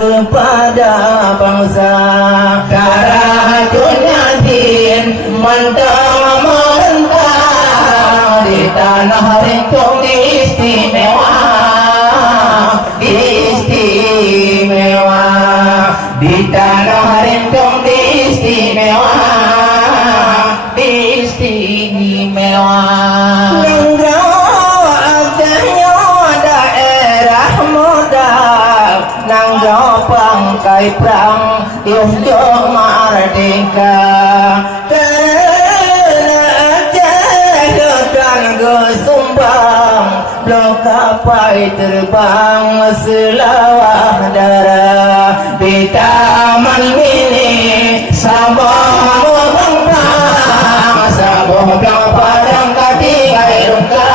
kepada bangsa. Darahnya din mentang mentang di tanah Rincung istimewa, istimewa di tanah Rincung istimewa, istimewa. Pangkai perang untuk merdeka, kerana jahatan gesumbang blok kapal terbang selawah darah di taman mini Sabah membentang, Sabah belang padang katinggai rungka,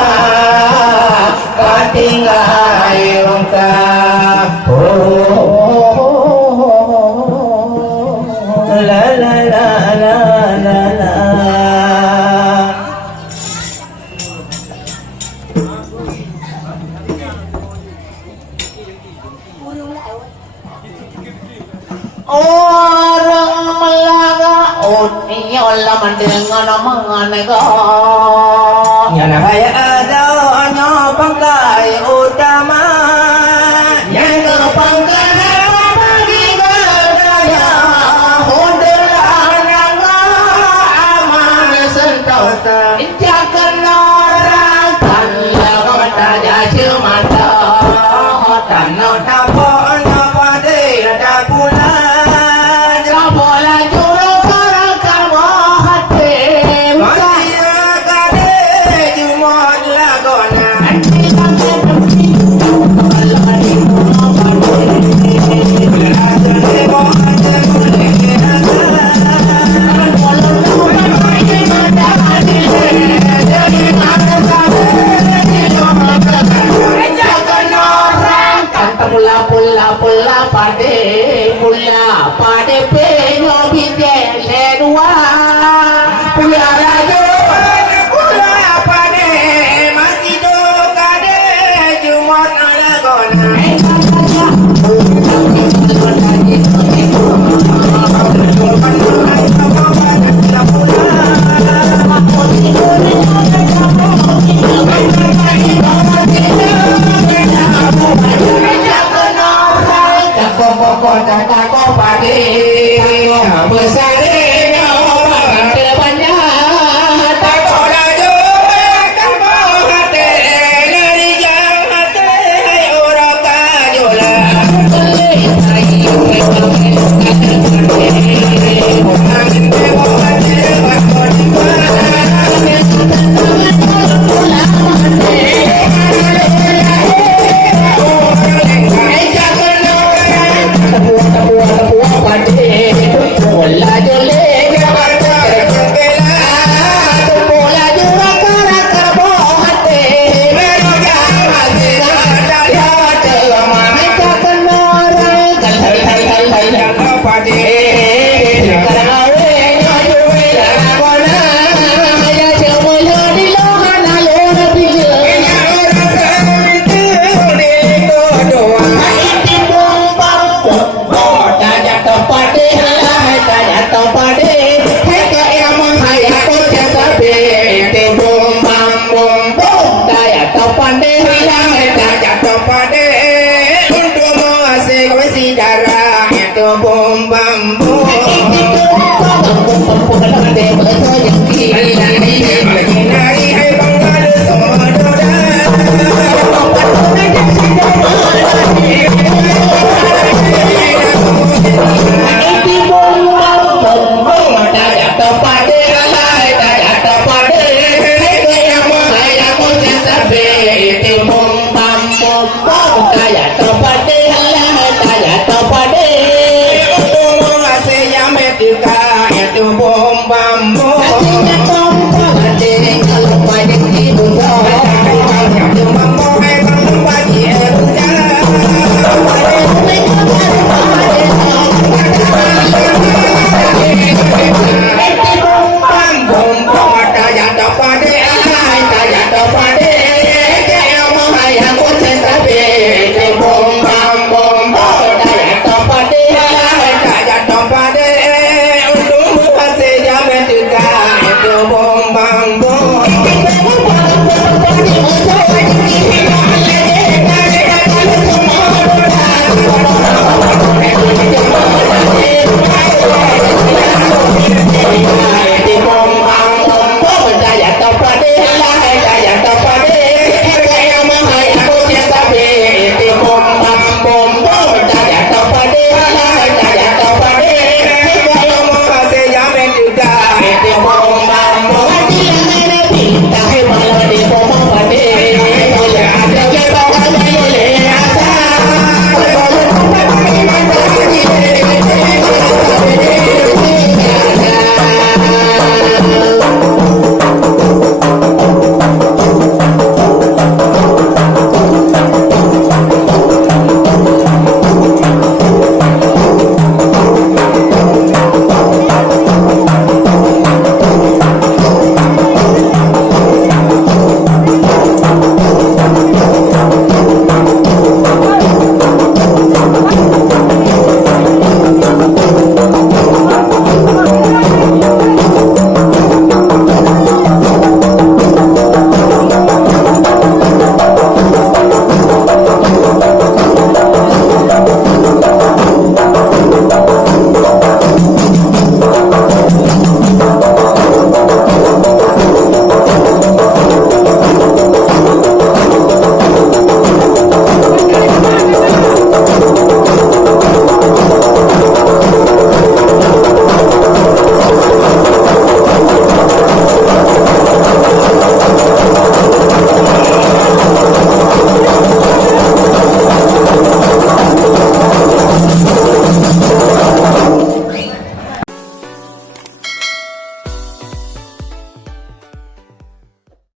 katinggai rungka. Orang Melaga Iyalah mendengar menganeka Yang kaya adanya pangkai utama, yang kepangkat bagi gaya Udah naga aman sentosa Jangan orang Tanlah kemataja cemata tanah tapok napa dia tak pula. Kapola juru para kamu hati Masih kade jumot lagona. Pula pade pula pade penyo bide ledua pula rajo Pula pade masih do kade jumot lagona. bom bam bom